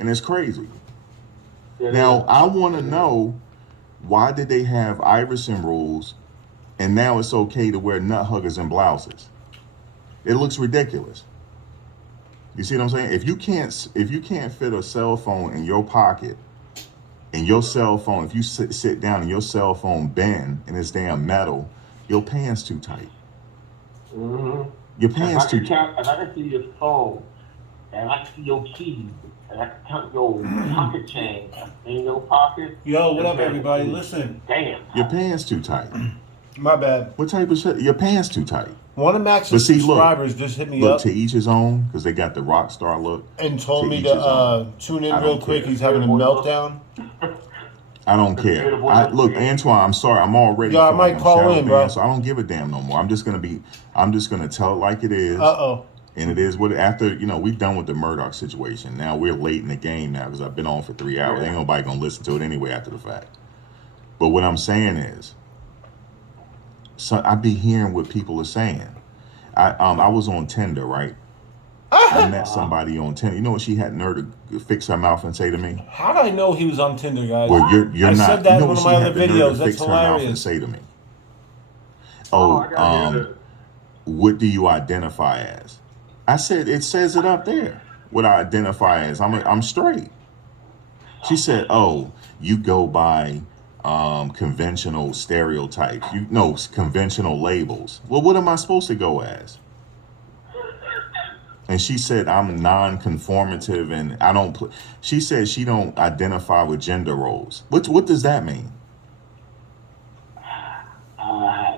And it's crazy. It Now, is. I want to know, why did they have Iverson rules and now it's okay to wear nut huggers and blouses? It looks ridiculous. You see what I'm saying? If you can't fit a cell phone in your pocket, and your cell phone, if you sit down and your cell phone bend and it's damn metal, your pants too tight. Mm-hmm. Your pants too tight. If I can see your phone, and I can see your keys, and I can count your pocket change in your pocket, Yo, what them up, pants everybody? is Listen, damn Your tight. pants too tight. my bad. What type of shit? Your pants too tight. One of But Max's see, look, subscribers just hit me look, up to each his own, because they got the rock star look. and To told me each his own. to tune in I real don't quick. care. He's having a Boy look. meltdown. I don't The care. boy look. Look, Antoine, I'm sorry. I'm already Yo, I feeling like might I'm call shadow in, banned, bro. so I don't give a damn no more. I'm just gonna tell it like it is. Uh-oh. And it is what, after, we done with the Murdoch situation. Now we're late in the game now because I've been on for 3 hours. Ain't nobody gonna listen to it anyway after the fact. But what I'm saying is, so I be hearing what people are saying. I was on Tinder, right? I met somebody on Tinder. You know what she had nerve to fix her mouth and say to me? How did I know he was on Tinder, guys? Well, you're I not. said that You know in one what of she my had other the nerve videos. to That's fix her mouth and hilarious. say to me? I Oh, gotta hear this. what do you identify as? I said, it says it up there. What I identify as, I'm straight. She said, oh, you go by conventional stereotypes. Conventional labels. Well, what am I supposed to go as? And she said, I'm non-conformative and I don't. She said she don't identify with gender roles. What does that mean? Uh,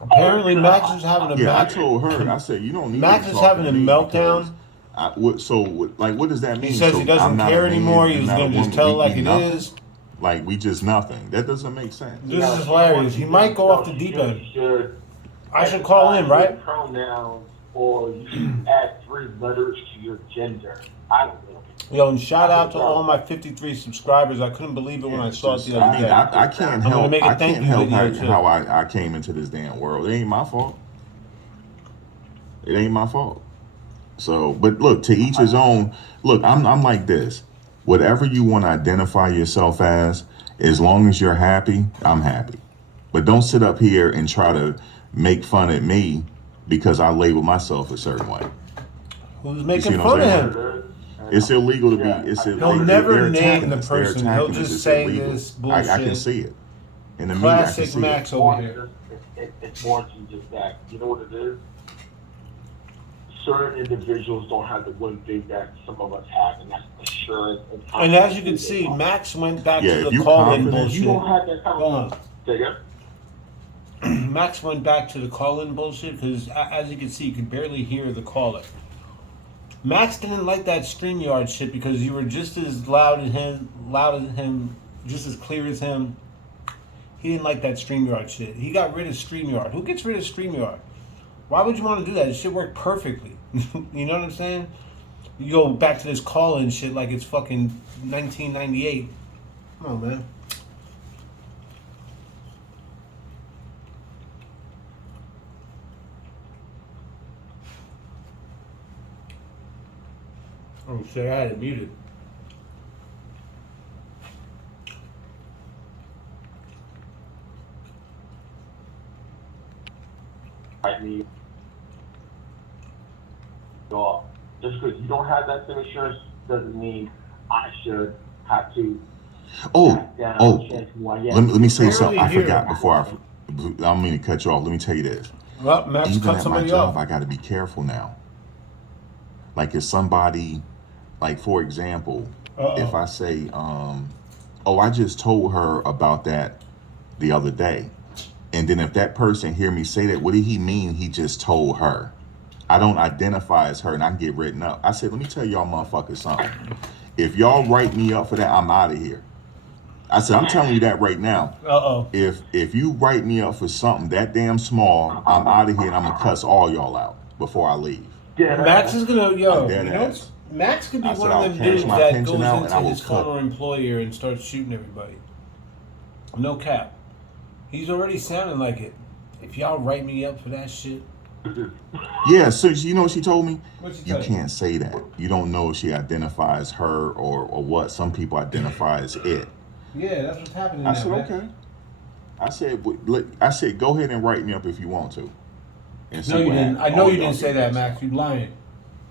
Apparently, Max is having a Yeah, I told her. I said, you don't need Max to is talk having to a me because meltdown. what does that mean? He says So he I'm doesn't not a care man, anymore. you're He's not a gonna just woman. tell it We like it nothing. is. Like we just nothing. That doesn't make sense. This is hilarious. He might go off the deep end. I should call in, right? Pronouns, or you should add 3 letters to your gender. I don't know. Yo, and shout out to all my 53 subscribers. I couldn't believe it when I saw it the other day. I can't I'm gonna help. make a I thank can't you help video, too. how I came into this damn world. It ain't my fault. It ain't my fault. So, but look, to each his own. Look, I'm like this. Whatever you want to identify yourself as long as you're happy, I'm happy. But don't sit up here and try to make fun at me because I label myself a certain way. Who's You see making what I'm fun of saying? him? It's illegal to be. Yeah, He'll never name the person. He'll just say this bullshit. I can see it. In the media, I can Classic see Max it. over here. It's more than just that. You know what it is? Certain individuals don't have the one thing that some of us have, and that's assurance and confidence. And as you can see, Max went back Yeah, to if the you call-in confident, You don't bullshit. have that kind Hold of. on. Say again? Max went back to the call-in bullshit because, as you can see, you could barely hear the caller. Max didn't like that StreamYard shit because you were just as loud as him, just as clear as him. He didn't like that StreamYard shit. He got rid of StreamYard. Who gets rid of StreamYard? Why would you want to do that? It should work perfectly. You know what I'm saying? You go back to this call-in shit like it's fucking 1998. Come on, man. Oh shit, I had it muted. I mean, just because you don't have that same assurance doesn't mean I should have to. Let me say something. I Barely forgot hear. before I don't mean to cut you off. Let me tell you this. Well, Max Even cut at my somebody job, off. I got to be careful now. Like if somebody, like for example, if I say, I just told her about that the other day. And then if that person hear me say that, what did he mean he just told her? I don't identify as her and I get written up. I said, let me tell y'all motherfuckers something. If y'all write me up for that, I'm out of here. I said, I'm telling you that right now. If you write me up for something that damn small, I'm out of here and I'm gonna cuss all y'all out before I leave. Max is gonna, ass. Max could be I said, one I'll of them cash dudes my that pension goes out and into I will his cut. former employer and starts shooting everybody. No cap. He's already sounding like it. If y'all write me up for that shit, Yeah, so you know what she told me? What'd she You tell you? can't say that. You don't know if she identifies her or what. Some people identify as it. Yeah, that's what's happening I now, said, man. okay. I said, go ahead and write me up if you want to, and No, see you what didn't. I happens. know All you y'all didn't say get that, pissed Max. off, You lying.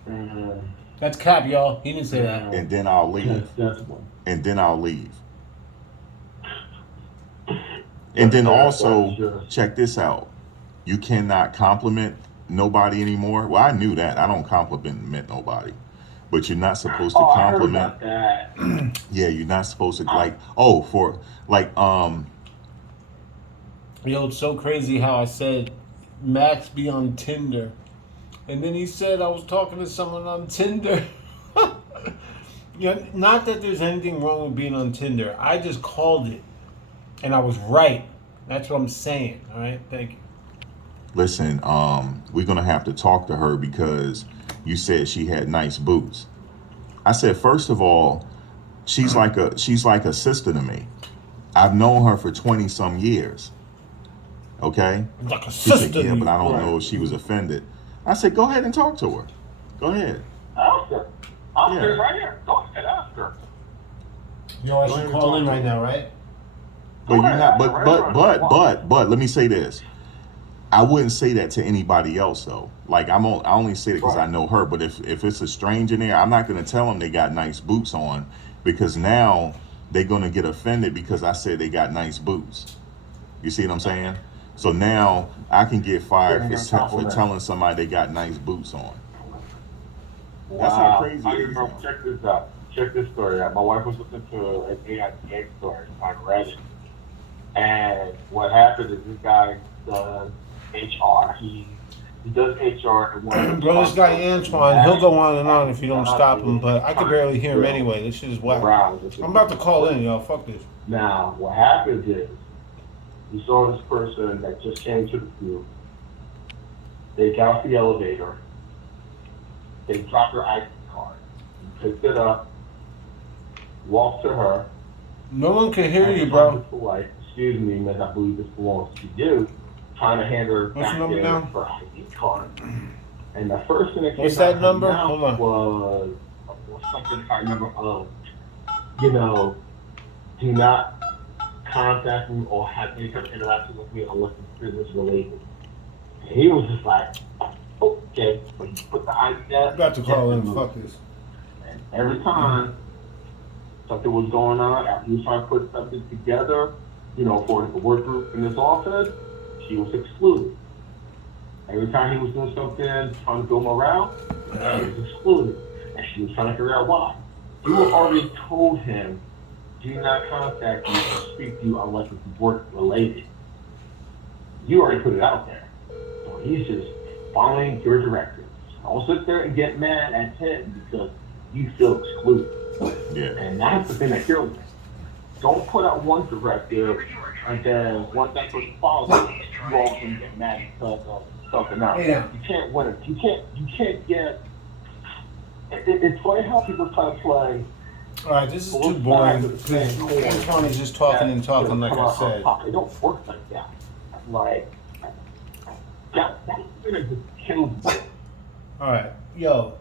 Mm, That's cap, y'all. He didn't say that. and then I'll leave, that's one. and then I'll leave, and That's then that's also just. check this out. You cannot compliment nobody anymore. Well, I knew that. I don't compliment nobody, but you're not supposed to Oh, I heard compliment. about that. Yeah, you're not supposed to I, like. Oh, for like Yo, it's so crazy how I said Max be on Tinder. And then he said I was talking to someone on Tinder. Yeah, not that there's anything wrong with being on Tinder. I just called it. And I was right. That's what I'm saying. All right? Thank you. listen, we're gonna have to talk to her because you said she had nice boots. I said, first of all, she's like a sister to me. I've known her for 20 some years. Okay? Like a She said, sister to yeah, but you. I don't right. know if she was offended. I said, go ahead and talk to her. Go ahead. Ask her. Ask her Yeah. right here. Go ahead, ask her. Yo, I Go should ahead and call talk in to right her. now, right? But Go you're ahead, not ask her right here. but let me say this. I wouldn't say that to anybody else though. Like I only say it because I Right. know her. But if it's a stranger in there, I'm not gonna tell them they got nice boots on because now they're gonna get offended because I said they got nice boots. You see what I'm saying? So now I can get They're fired gonna for get a compliment. telling somebody they got nice boots on. That's how Wow. crazy I it is remember, now. check this out. Check this story out. My wife was listening to an AI story on Reddit. And what happened is this guy does HR. He does HR at one of those Bro, this guy hospitals in Antoine, he'll Manhattan. go on and on And if you the don't stop him, hospital is but I could trying to barely hear him build anyway. This shit is whack. morale with the I'm about to people at call in, work. y'all. Fuck this. Now, what happens is, you saw this person that just came to the field. They got off the elevator. They dropped their ID card. He picked it up, walked to her, No one can hear and you, trying to bro. be polite. Excuse me, miss, I believe this belongs to you. Trying to hand her What's your back number now? her ID card. And the first thing that What's came out that of her number? mouth Hold on. was something if I remember you know, do not contact me or have any kind of interaction with me unless it's business related. And he was just like, okay, but he put the ID I'm down about and to kept call it in. moving. Fuck this. And every time something was going on, after he was trying to put something together, for the work group in his office, she was excluded. Every time he was doing something, trying to build morale, she was excluded. And she was trying to figure out why. You already told him, do not contact you or speak to you unless it's work related. You already put it out there. So he's just following your directives. Don't sit there and get mad at him because you feel excluded. Yeah. And that's the thing that kills me. Don't put out one directive and then once that person follows it, you all can get mad because of something else. Hey now. You can't win it. You can't get it's funny how people try to play Alright, this is too both boring sides of the because same coin Antoine is just talking and talking like come I out on said. top. It don't work like that. Like that really just kills me. Alright, yo,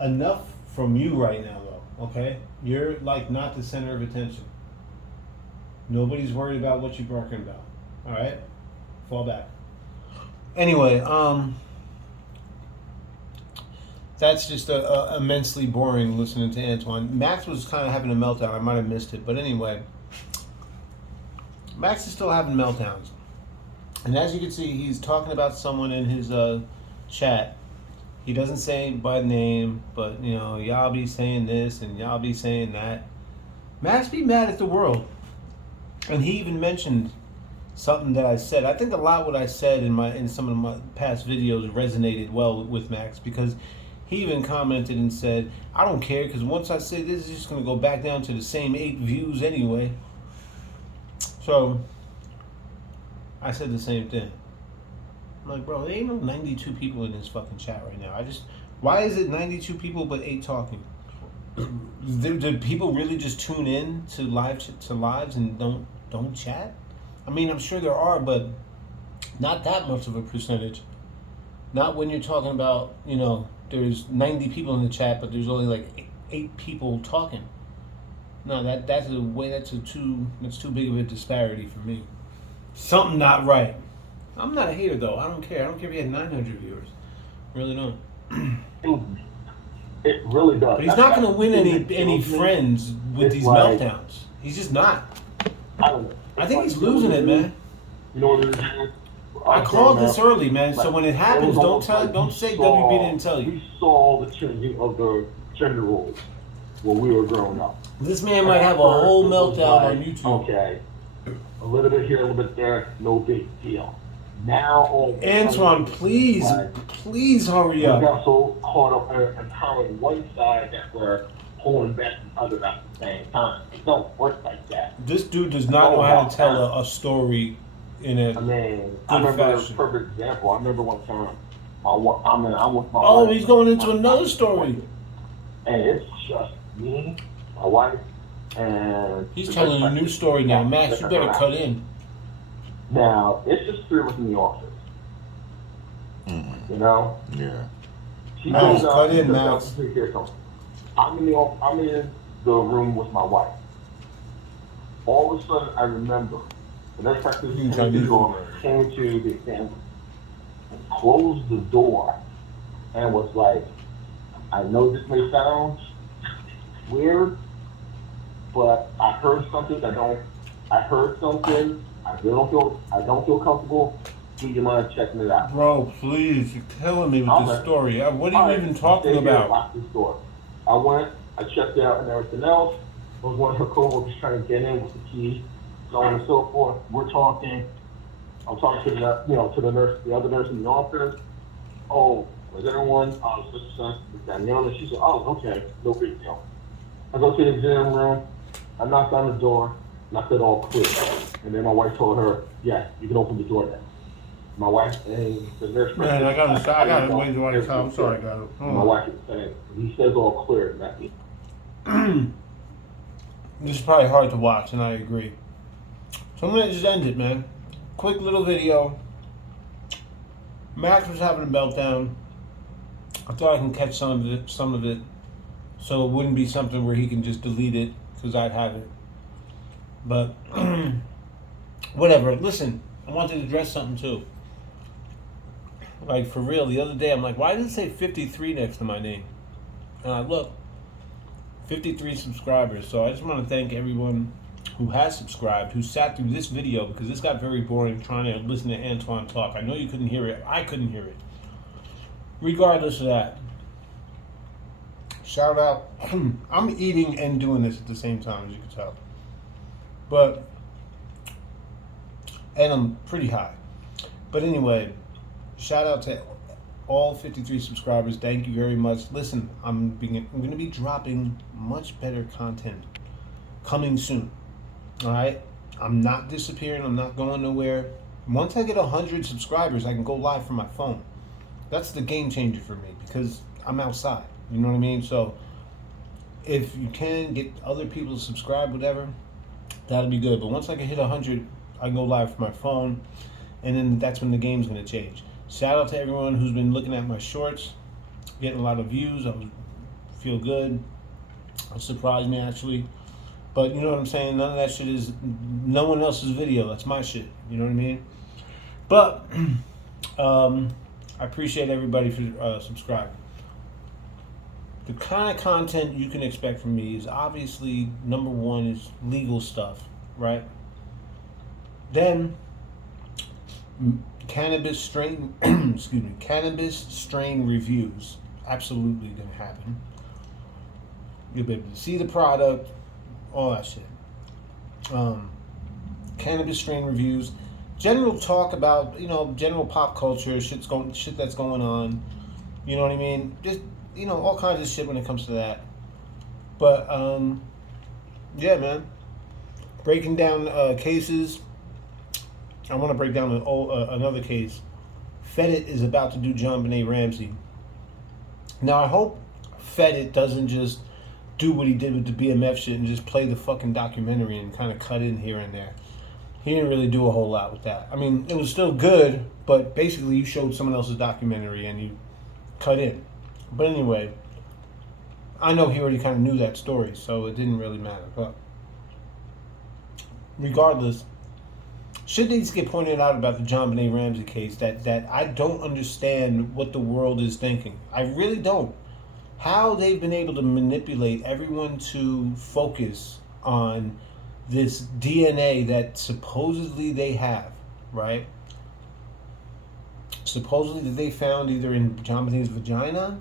enough from you right now, though, okay? You're like not the center of attention. Nobody's worried about what you're barking about. Alright? Fall back. Anyway, that's just immensely boring listening to Antoine. Max was kind of having a meltdown. I might have missed it. But anyway, Max is still having meltdowns. And as you can see, he's talking about someone in his chat. He doesn't say by name, but, y'all be saying this and y'all be saying that. Max be mad at the world. And he even mentioned something that I said. I think a lot what I said in some of my past videos resonated well with Max because he even commented and said, I don't care because once I say this, it's just going to go back down to the same 8 views anyway. So I said the same thing. I'm like, bro, there ain't no 92 people in this fucking chat right now. Why is it 92 people but 8 talking? Do people really just tune in to lives and don't chat? I mean, I'm sure there are, but not that much of a percentage. Not when you're talking about, there's 90 people in the chat, but there's only like eight people talking. No, that's too big of a disparity for me. Something not right. I'm not a hater though. I don't care. I don't care if he had 900 viewers. Really don't. It really does. But he's not going to win any friends with these meltdowns. He's just not. I think he's losing it, man. You know what it is? I called this early, man. So when it happens, don't say WB didn't tell you. We saw the changing of the gender roles when we were growing up. This man might have a whole meltdown on YouTube. Okay, a little bit here, a little bit there, no big deal. Now, Antoine, please hurry up. We got so caught up in empowering one side that we're pulling back the other at the same time. It don't work like that. This dude does not know how to tell a story in a I remember a perfect example. I remember one time, I'm with my wife. He's going into another story. And it's just me, my wife, and... He's telling a new story now. Max, you better cut in. Now, it's just three of us in the office. You know? Yeah. She Max, cut in, Max. I'm in the room with my wife. All of a sudden, I remember the next practice came to the family and closed the door and was like, I know this may sound weird, but I heard something. I don't feel comfortable. Do you mind checking it out? Bro, please, you're killing me with this story. What are you even talking about? Lock this door. I went, I checked out and everything else. It was one of her coworkers trying to get in with the key, so on and so forth. We're talking. I'm talking to the nurse, the other nurse in the office. Oh, was everyone? She said, oh, okay, no big deal. I go to the exam room. I knocked on the door. And I said, all clear. And then my wife told her, yeah, you can open the door now. My wife and the nurse. Man, I got to wait till I come. I'm sorry, guys. My wife is saying, he says all clear. This is probably hard to watch, and I agree. So I'm going to just end it, man. Quick little video. Max was having a meltdown. I thought I can catch some of it, so it wouldn't be something where he can just delete it, because I'd have it. But, whatever. Listen, I wanted to address something, too. Like, for real, the other day, I'm like, why did it say 53 next to my name? And I look, 53 subscribers. So I just want to thank everyone who has subscribed, who sat through this video, because this got very boring trying to listen to Antoine talk. I know you couldn't hear it. I couldn't hear it. Regardless of that, shout out. I'm eating and doing this at the same time, as you can tell. And I'm pretty high. But anyway, shout out to all 53 subscribers. Thank you very much. Listen, I'm going to be dropping much better content coming soon. All right? I'm not disappearing. I'm not going nowhere. Once I get 100 subscribers, I can go live from my phone. That's the game changer for me, because I'm outside. You know what I mean? So if you can get other people to subscribe, whatever, that'll be good. But once I can hit 100, I can go live from my phone, and then that's when the game's going to change. Shout out to everyone who's been looking at my shorts, getting a lot of views. I feel good. It surprised me, actually. But you know what I'm saying? None of that shit is no one else's video. That's my shit. You know what I mean? But I appreciate everybody for subscribing. The kind of content you can expect from me is obviously, number one is legal stuff, right? Then cannabis strain cannabis strain reviews. Absolutely gonna happen. You'll be able to see the product, all that shit. Cannabis strain reviews, general talk about, general pop culture, shit that's going on. You know what I mean? Just, all kinds of shit when it comes to that. But yeah, man. Breaking down cases. I want to break down another case. Fedit is about to do JonBenet Ramsey. Now, I hope Fedit doesn't just do what he did with the BMF shit and just play the fucking documentary and kind of cut in here and there. he didn't really do a whole lot with that. I mean, it was still good, but basically you showed someone else's documentary and you cut in. But anyway, I know he already kind of knew that story, so it didn't really matter. But regardless, shit needs to get pointed out about the John Benet Ramsey case that I don't understand what the world is thinking. I really don't. How they've been able to manipulate everyone to focus on this DNA that supposedly they have, right? Supposedly that they found either in John Benet's vagina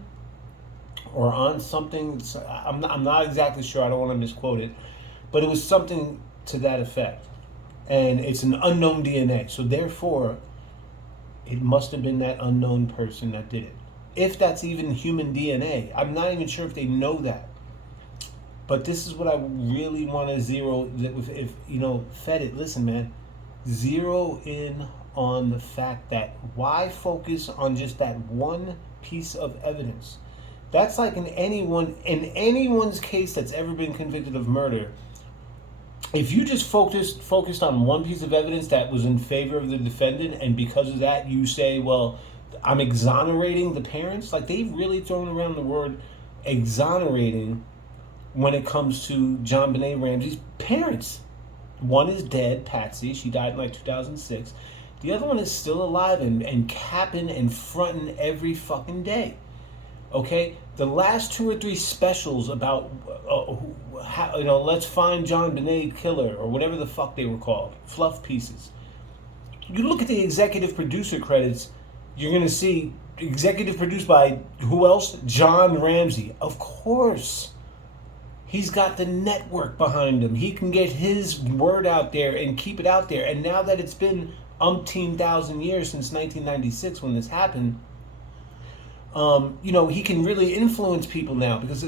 or on something. I'm not exactly sure. I don't want to misquote it, but it was something to that effect. And it's an unknown DNA. So therefore, it must have been that unknown person that did it. If that's even human DNA. I'm not even sure if they know that. But this is what I really want to zero, if Fed it, listen, man, zero in on the fact that why focus on just that one piece of evidence? That's like in anyone's case that's ever been convicted of murder. If you just focused on one piece of evidence that was in favor of the defendant, and because of that you say, well, I'm exonerating the parents, like they've really thrown around the word exonerating when it comes to John Benet Ramsey's parents. One is dead, Patsy. She died in like 2006. The other one is still alive and capping and fronting every fucking day. Okay? The last 2 or 3 specials about, let's find John Benet killer or whatever the fuck they were called. Fluff pieces. You look at the executive producer credits, you're going to see executive produced by who else? John Ramsey. Of course. He's got the network behind him. He can get his word out there and keep it out there. And now that it's been umpteen thousand years since 1996 when this happened, he can really influence people now because,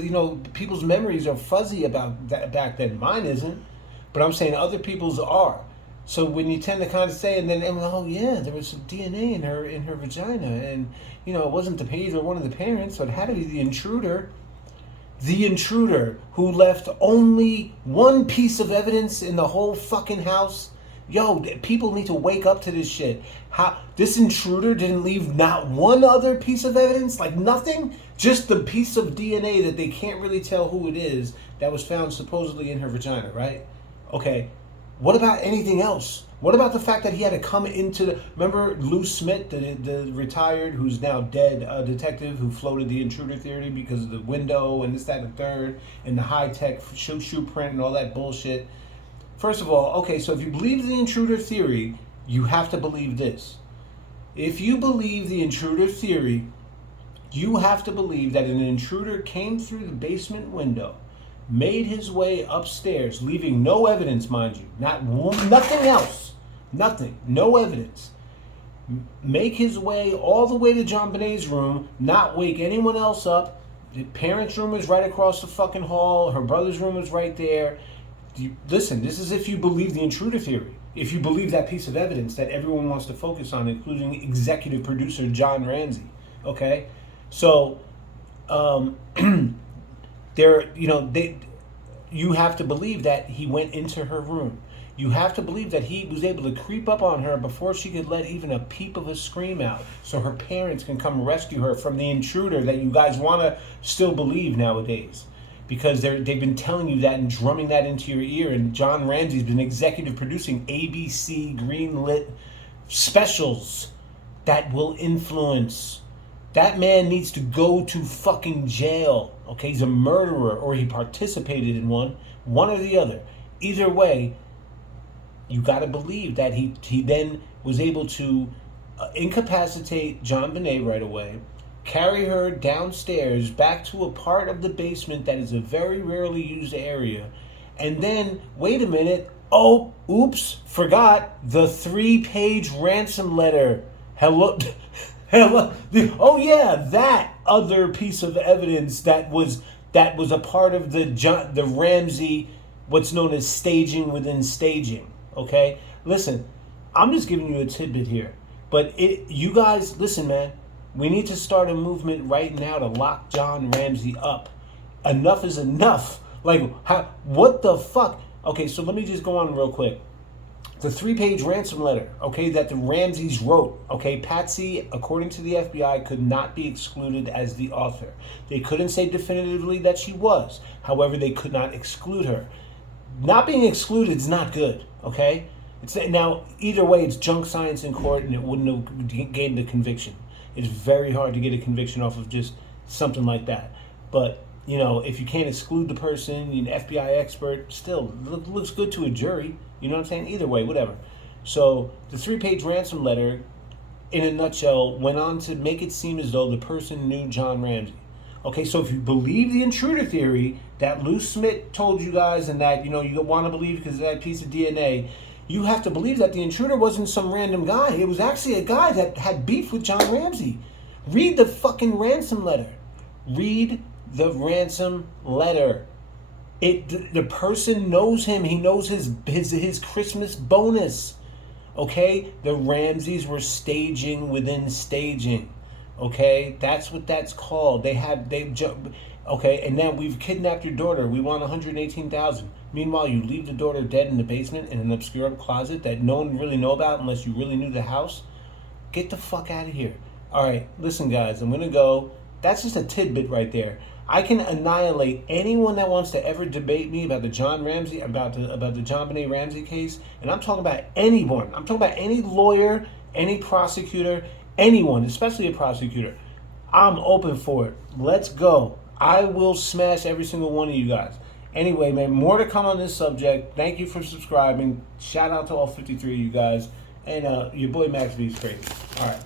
people's memories are fuzzy about that back then. Mine isn't, but I'm saying other people's are. So when you tend to kind of say, and oh yeah, there was some DNA in her vagina, and it wasn't either one of the parents, so it had to be the intruder. The intruder who left only one piece of evidence in the whole fucking house. Yo, people need to wake up to this shit. How this intruder didn't leave not one other piece of evidence, like nothing, just the piece of DNA that they can't really tell who it is that was found supposedly in her vagina, right? Okay, what about anything else? What about the fact that he had to come into remember Lou Smith, the retired, who's now dead detective who floated the intruder theory because of the window and this, that, and the third, and the high-tech shoe print and all that bullshit. First of all, okay, so if you believe the intruder theory, you have to believe this. If you believe the intruder theory, you have to believe that an intruder came through the basement window, made his way upstairs, leaving no evidence, mind you, nothing else, nothing, no evidence. Make his way all the way to John Benet's room, not wake anyone else up. The parents' room is right across the fucking hall. Her brother's room is right there. Listen, this is if you believe the intruder theory. If you believe that piece of evidence that everyone wants to focus on, including executive producer John Ramsey. Okay? So, you have to believe that he went into her room. You have to believe that he was able to creep up on her before she could let even a peep of a scream out, so her parents can come rescue her from the intruder that you guys want to still believe nowadays, because they've been telling you that and drumming that into your ear. And John Ramsey's been executive producing ABC greenlit specials that will influence. That man needs to go to fucking jail. Okay, he's a murderer, or he participated in one or the other. Either way, you got to believe that he then was able to incapacitate John Benet right away, carry her downstairs back to a part of the basement that is a very rarely used area, and then, wait a minute, forgot the 3-page ransom letter. Hello, oh yeah, that other piece of evidence that was a part of the Ramsey, what's known as staging within staging. Okay, listen, I'm just giving you a tidbit here, but you guys, listen, man, we need to start a movement right now to lock John Ramsey up. Enough is enough. Like, what the fuck? Okay, so let me just go on real quick. the 3-page ransom letter, okay, that the Ramseys wrote, okay, Patsy, according to the FBI, could not be excluded as the author. They couldn't say definitively that she was. However, they could not exclude her. Not being excluded is not good, okay? Now, either way, it's junk science in court, and it wouldn't have gained a conviction. It's very hard to get a conviction off of just something like that. But, you know, if you can't exclude the person, you're an FBI expert, still, looks good to a jury. You know what I'm saying? Either way, whatever. So the 3-page ransom letter, in a nutshell, went on to make it seem as though the person knew John Ramsey. Okay, so if you believe the intruder theory that Lou Smith told you guys, and that, you know, you want to believe because of that piece of DNA, you have to believe that the intruder wasn't some random guy. It was actually a guy that had beef with John Ramsey. Read the fucking ransom letter. Read the ransom letter. The person knows him. He knows his Christmas bonus. Okay? The Ramseys were staging within staging. Okay? That's what that's called. Okay, and now we've kidnapped your daughter. We want $118,000. Meanwhile, you leave the daughter dead in the basement in an obscure closet that no one really know about unless you really knew the house. Get the fuck out of here. All right, listen, guys, I'm going to go. That's just a tidbit right there. I can annihilate anyone that wants to ever debate me about the John Ramsey, about the John Benet Ramsey case, and I'm talking about anyone. I'm talking about any lawyer, any prosecutor, anyone, especially a prosecutor. I'm open for it. Let's go. I will smash every single one of you guys. Anyway, man, more to come on this subject. Thank you for subscribing. Shout out to all 53 of you guys. And your boy Max B is crazy. All right.